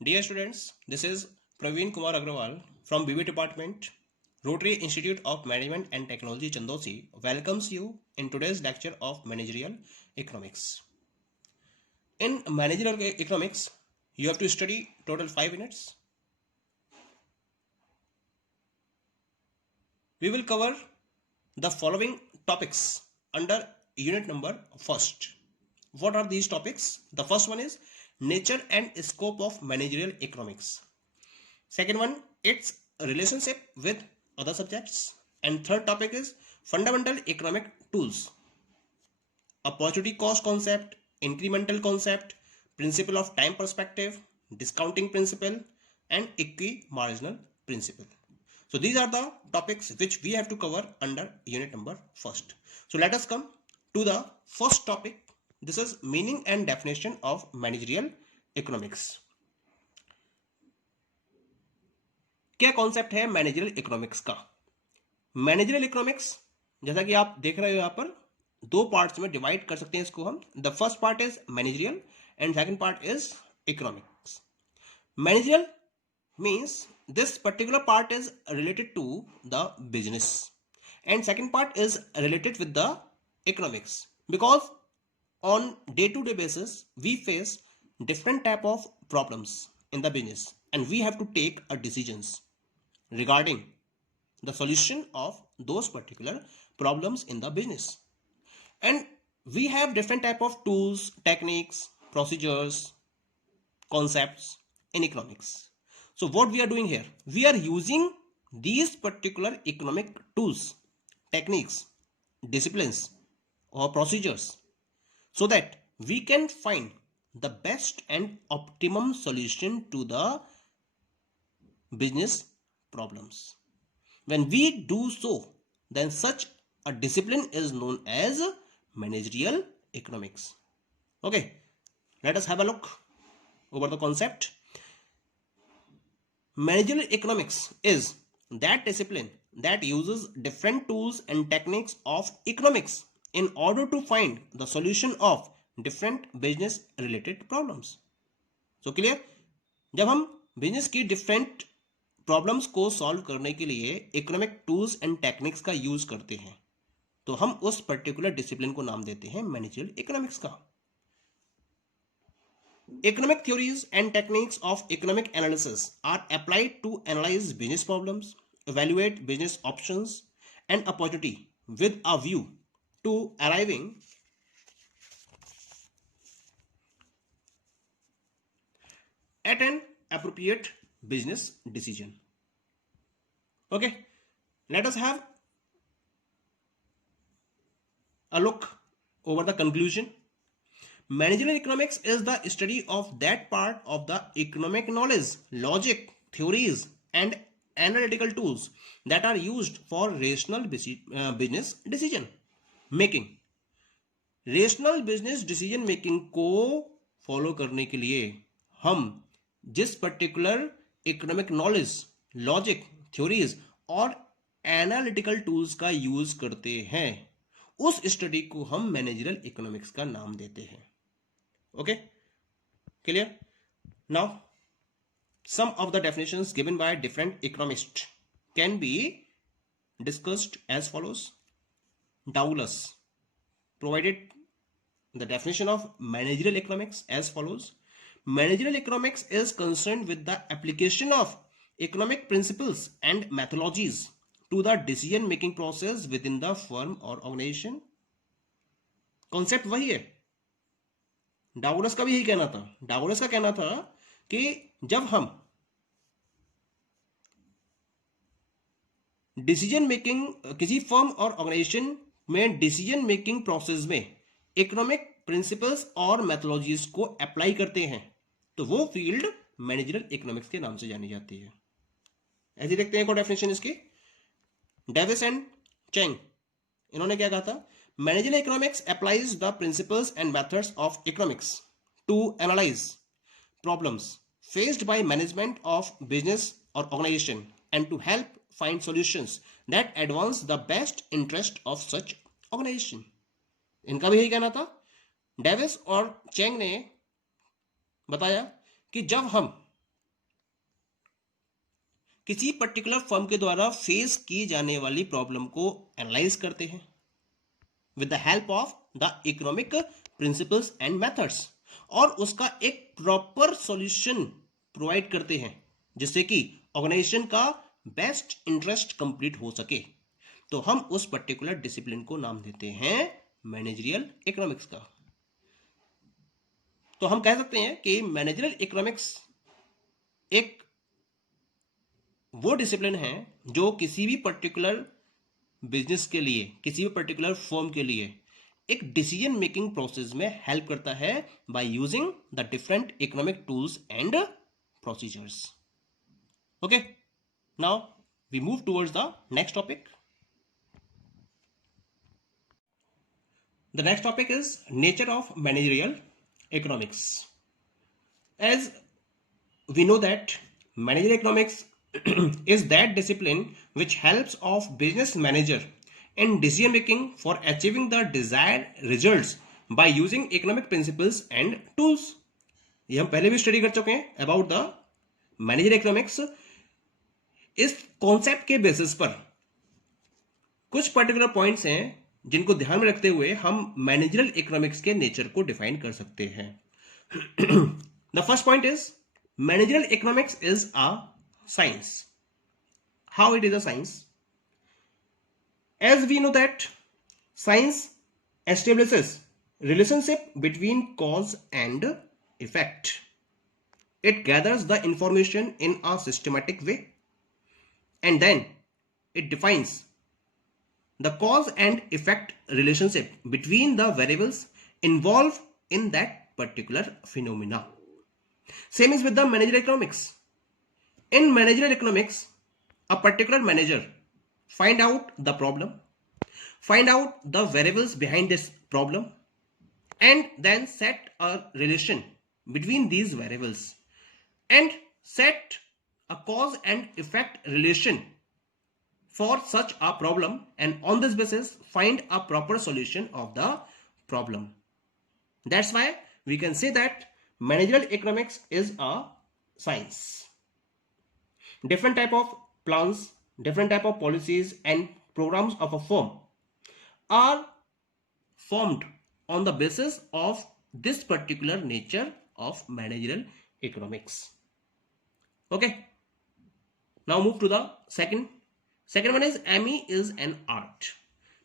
Dear students, this is Praveen Kumar Agrawal from BB Department, Rotary Institute of Management and Technology Chandosi welcomes you in today's lecture of Managerial Economics. In Managerial Economics, you have to study total 5 units. We will cover the following topics under unit number first. What are these topics? The first one is nature and scope of managerial economics. Second one, its relationship with other subjects. And third topic is fundamental economic tools. Opportunity cost concept, incremental concept, principle of time perspective, discounting principle, and equi-marginal principle. So these are the topics which we have to cover under unit number first. So let us come to the first topic. This is meaning and definition of managerial economics. क्या concept है managerial economics का? Managerial economics जैसा कि आप देख रहे हो यहां पर दो पार्ट्स में डिवाइड कर सकते हैं इसको हम. The first part is managerial and second part is economics. Managerial means this particular part is related to the business and second part is related with the economics, because on day-to-day basis we face different type of problems in the business and we have to take a decisions regarding the solution of those particular problems in the business, and we have different type of tools, techniques, procedures, concepts in economics. So what we are doing here, we are using these particular economic tools, techniques, disciplines or procedures so that we can find the best and optimum solution to the business problems. When we do so, then such a discipline is known as managerial economics. Okay, let us have a look over the concept. Managerial economics is that discipline that uses different tools and techniques of economics in order to find the solution of different business related problems. So clear? जब हम business की different problems को solve करने के लिए economic tools and techniques का use करते हैं तो हम उस पर्टिकुलर डिसिप्लिन को नाम देते हैं मैनेजरियल इकोनॉमिक्स का. Economic theories and techniques of economic analysis are applied to analyze business problems, evaluate business options and opportunity with a view to arriving at an appropriate business decision. Okay, let us have a look over the conclusion. Managerial economics is the study of that part of the economic knowledge, logic, theories and analytical tools that are used for rational business decision making. Rational business decision making को follow करने के लिए हम जिस particular economic knowledge, logic, theories और analytical tools का use करते हैं उस स्टडी को हम मैनेजरियल इकोनॉमिक्स का नाम देते हैं. Okay, clear? Now some of the definitions given by different economists can be discussed as follows. Douglas provided the definition of managerial economics as follows. Managerial economics is concerned with the application of economic principles and methodologies to the decision making process within the firm or organization. Concept वही है. डागोरस का भी यही कहना था. डागोरस का कहना था कि जब हम डिसीजन मेकिंग किसी फर्म और ऑर्गेनाइजेशन में डिसीजन मेकिंग प्रोसेस में इकोनॉमिक प्रिंसिपल्स और मेथोलॉजीज को अप्लाई करते हैं तो वो फील्ड मैनेजरियल इकोनॉमिक्स के नाम से जानी जाती है. ऐसे देखते हैं को डेफिनेशन इसकी. डेविस एंड चेंग इन्होंने क्या कहा था? Managerial economics applies the principles and methods of economics to analyze problems faced by management of business or organization and to help find solutions that advance the best interest of such organization. इनका भी यही कहना था. Davis और Cheng ने बताया कि जब हम किसी पर्टिकुलर फर्म के द्वारा फेस की जाने वाली प्रॉब्लम को एनालाइज करते हैं with the help of the economic principles and methods, और उसका एक प्रॉपर सॉल्यूशन प्रोवाइड करते हैं जिससे कि ऑर्गेनाइजेशन का बेस्ट इंटरेस्ट कंप्लीट हो सके। तो हम उस पर्टिकुलर डिसिप्लिन को नाम देते हैं मैनेजरियल इकोनॉमिक्स का। तो हम कह सकते हैं कि मैनेजरियल इकोनॉमिक्स एक वो डिसिप्लिन है जो किसी भी पर्टिकुलर बिजनेस के लिए, किसी भी पर्टिकुलर फर्म के लिए एक डिसीजन मेकिंग प्रोसेस में हेल्प करता है by using the different economic tools and procedures. Okay, now we move towards the next topic. The next topic is nature of managerial economics. As we know that managerial economics is that discipline which helps of business manager in decision making for achieving the desired results by using economic principles and tools. ये हम पहले भी study कर चुके हैं about the managerial economics. इस concept के basis पर कुछ पर्टिकुलर पॉइंट्स हैं जिनको ध्यान में रखते हुए हम मैनेजरियल इकोनॉमिक्स के नेचर को डिफाइन कर सकते हैं। The first point is managerial economics is a science. How it is a science? As we know that science establishes relationship between cause and effect. It gathers the information in a systematic way and then it defines the cause and effect relationship between the variables involved in that particular phenomena. Same is with the managerial economics. In managerial economics, a particular manager find out the problem, find out the variables behind this problem, and then set a relation between these variables and set a cause and effect relation for such a problem, and on this basis find a proper solution of the problem. That's why we can say that managerial economics is a science. Different type of plans, different type of policies and programs of a firm are formed on the basis of this particular nature of managerial economics. Okay, now move to the second one is ME is an art.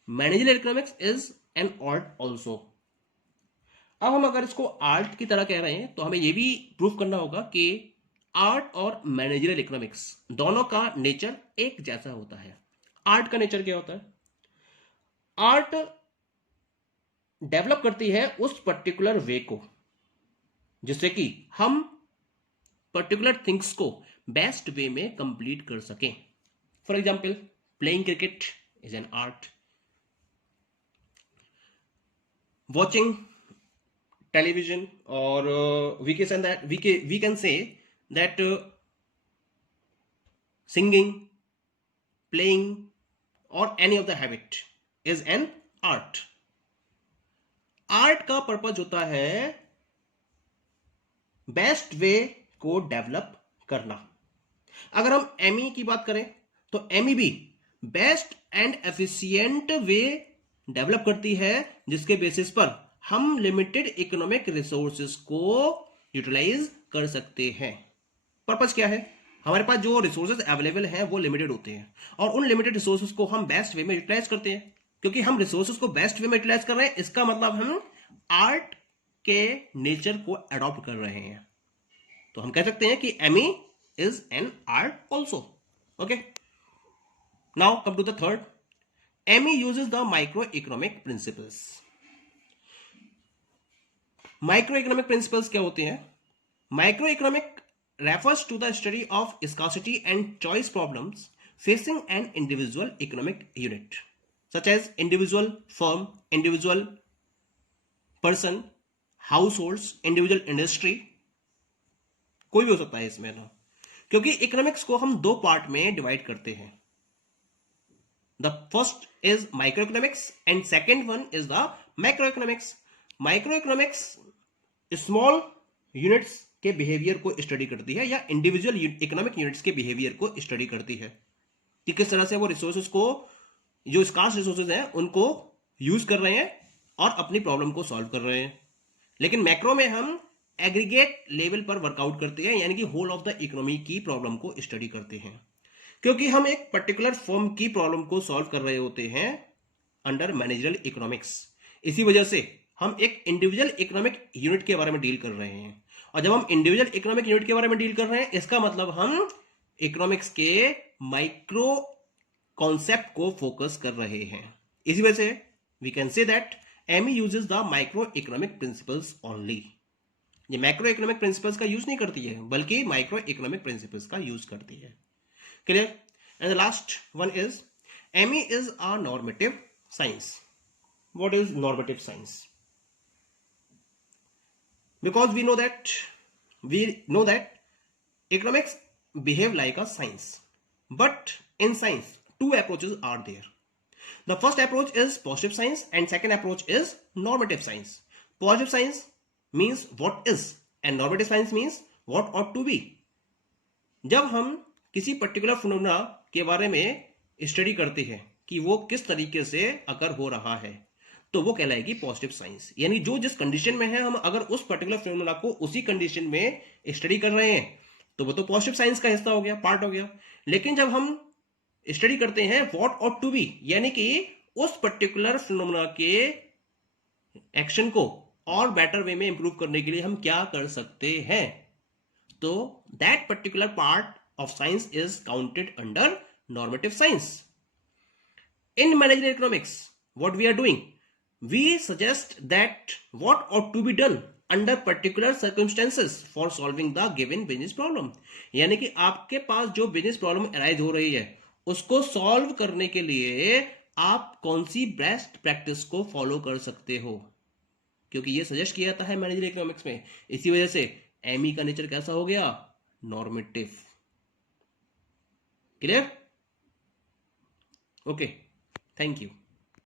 Managerial economics is an art also. अब हम अगर इसको art की तरह कह रहे हैं तो हमें यह भी प्रूफ करना होगा कि आर्ट और मैनेजरियल इकोनॉमिक्स दोनों का नेचर एक जैसा होता है। आर्ट का नेचर क्या होता है? आर्ट डेवलप करती है उस पर्टिकुलर वे को जिससे कि हम पर्टिकुलर थिंग्स को बेस्ट वे में कंप्लीट कर सकें। For example, playing cricket is an art, watching television, और we can say that singing, playing और any of the habit is an art. Art का पर्पज होता है बेस्ट वे को डेवलप करना। अगर हम एमई की बात करें तो एमई भी best and efficient way develop करती है जिसके बेसिस पर हम लिमिटेड इकोनॉमिक रिसोर्सेज को यूटिलाइज कर सकते हैं। पर्पस क्या है? हमारे पास जो रिसोर्सेज अवेलेबल हैं वो लिमिटेड होते हैं और उन लिमिटेड रिसोर्सेज को हम बेस्ट वे में यूटिलाइज करते हैं। क्योंकि हम रिसोर्सेज को बेस्ट वे में यूटिलाइज कर रहे हैं, इसका मतलब हम आर्ट के नेचर को अडॉप्ट कर रहे हैं। तो हम कह सकते हैं कि ME is an art also. Okay, now come to the third. ME uses the microeconomic principles. Microeconomic principles क्या होते हैं? Microeconomic refers to the study of scarcity and choice problems facing an individual economic unit, such as individual firm, individual person, households, individual industry. कोई भी हो सकता है इसमें ना, क्योंकि इकोनॉमिक्स को हम दो पार्ट में डिवाइड करते हैं। The first is micro economics and second one is the macro economics. Micro economics small units के बिहेवियर को स्टडी करती है या इंडिविजुअल इकोनॉमिक यूनिट्स के बिहेवियर को स्टडी करती है कि किस तरह से वो रिसोर्सेज को, जो स्कार्स रिसोर्सेज हैं, उनको यूज कर रहे हैं और अपनी प्रॉब्लम को सॉल्व कर रहे हैं। लेकिन मैक्रो में हम एग्रीगेट लेवल पर वर्कआउट करते हैं, यानी कि होल ऑफ द इकोनॉमी की प्रॉब्लम को स्टडी करते हैं, क्योंकि हम एक पर्टिकुलर फर्म की प्रॉब्लम को सॉल्व कर रहे होते हैं अंडर मैनेजरल इकोनॉमिक्स। इसी वजह से हम एक इंडिविजुअल इकोनॉमिक यूनिट के बारे में डील कर रहे हैं, और जब हम इंडिविजुअल इकोनॉमिक यूनिट के बारे में डील कर रहे हैं, इसका मतलब हम इकोनॉमिक्स के माइक्रो कॉन्सेप्ट को फोकस कर रहे हैं। इसी वजह से we can say that ME uses the micro economic principles only. ये मैक्रो इकोनॉमिक प्रिंसिपल्स का यूज नहीं करती है, बल्कि माइक्रो इकोनॉमिक प्रिंसिपल्स का यूज करती है। Clear? And the last one is ME is a normative science. What is normative science? Because we know that economics behave like a science, but in science two approaches are there. The first approach is positive science and second approach is normative science. Positive science means what is and normative science means what ought to be. जब हम किसी particular phenomena के बारे में study करते हैं कि वो किस तरीके से अगर हो रहा है, तो वो कहलाएगी पॉजिटिव साइंस। यानी जो जिस कंडीशन में है, हम अगर उस पर्टिकुलर फिनोमेना को उसी कंडीशन में स्टडी कर रहे हैं, तो वो तो पॉजिटिव साइंस का हिस्सा हो गया, पार्ट हो गया। लेकिन जब हम स्टडी करते हैं व्हाट ऑट टू बी, यानी कि उस पर्टिकुलर फिनोमेना के एक्शन को और बेटर वे में इंप्रूव करने के लिए हम क्या कर सकते हैं, तो that particular part of science is counted under normative science. In managerial economics what we are doing, we suggest that what ought to be done under particular circumstances for solving the given business problem। यानी कि आपके पास जो business problem arise हो रही है, उसको solve करने के लिए आप कौन सी बेस्ट प्रैक्टिस को फॉलो कर सकते हो, क्योंकि ये सजेस्ट किया जाता है मैनेजरियल इकोनॉमिक्स में। इसी वजह से एमई का नेचर कैसा हो गया? Normative. Clear? Okay, thank you.